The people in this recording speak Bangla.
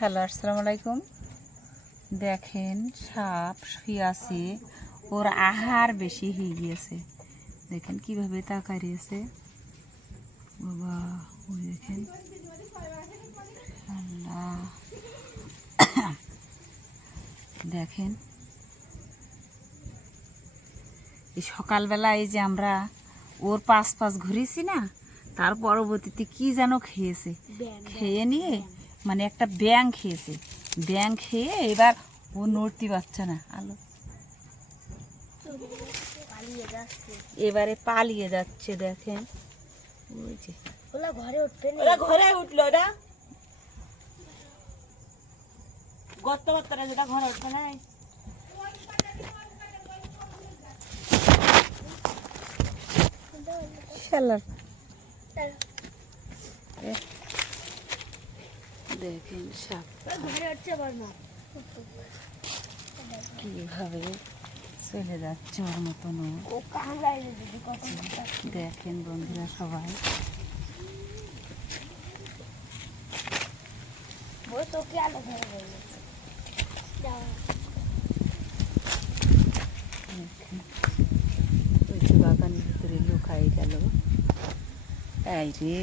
হ্যালো, আসসালামু আলাইকুম। দেখেন সাপ শুয়ে আছে, ওর আহার বেশি হয়ে গিয়েছে। দেখেন কিভাবে তাকায় রয়েছে বাবা। ওই দেখেন, আল্লাহ। দেখেন এই সকালবেলা এই যে আমরা ওর পাশ ঘুরেছি না, তার পরবর্তীতে কি যেন খেয়েছে, খেয়ে নিয়ে মানে একটা ব্যাং খেয়েছে। ব্যাং খেয়ে এবার ও নড়তে পারছে না। আলো এবারে পালিয়ে যাচ্ছে। দেখেন ওই যে ঘরে উঠবে না, ঘরে উঠলো না, গর্ত গর্তটা যেটা ঘরে উঠবে না। দেখেন সাপ ঘরে উঠছে না। কিভাবে চলে যাচ্ছে ওর মতন। ও কাঁদাই দিদি কত দেখেন বন্ধুরা সবাই, ও তোকে আলো ধরে হয়ে গেছে। ওই যে বাগানের ভিতরে লুকাই গেল। এই রে